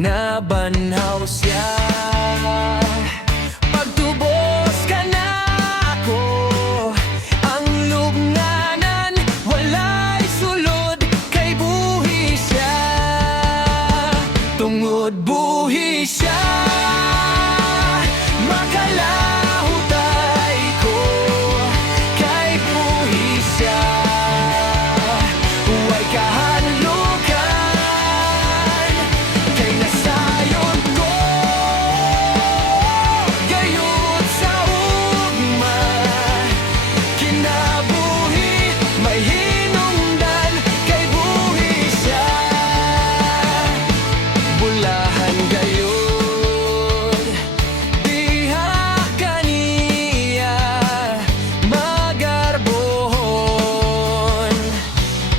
nabanhaw siya. Pagtubos ka na ako, ang lubnganan walay sulod, kay buhi siya. Tungod buhi siya, makalahutay ko, kay buhi siya. Huwag kahanlukan, kay nasayon ko, gayud sa ugma. Kinabuhi, may hinungdan, kay buhi siya. Bulahan gayud, diha kaniya magarbohon.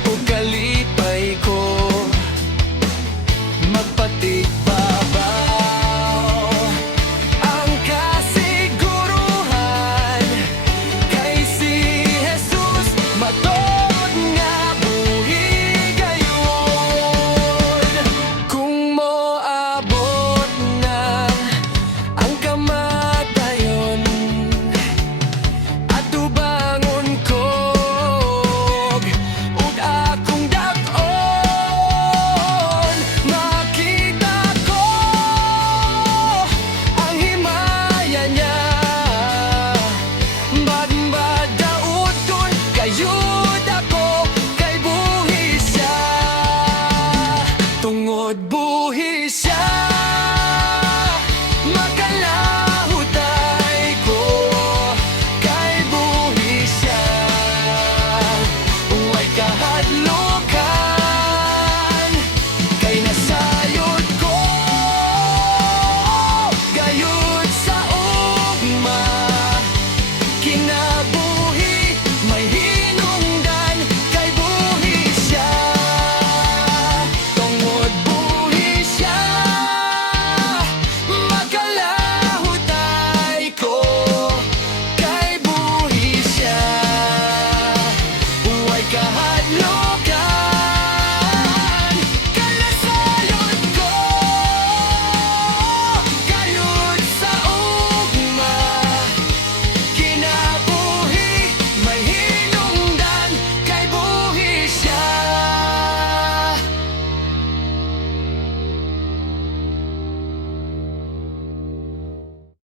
Ug kalipay ko, magpatigbabaw. Ang kasiguruhan, kay si Jesus matod nga buhi gayon. Kung moabot na ang kamatayon, atubangon ko ug akong dak-on. Makita ko ang himaya niya, magbadaudon gayud ako, kay buhi siya. Tungod buhi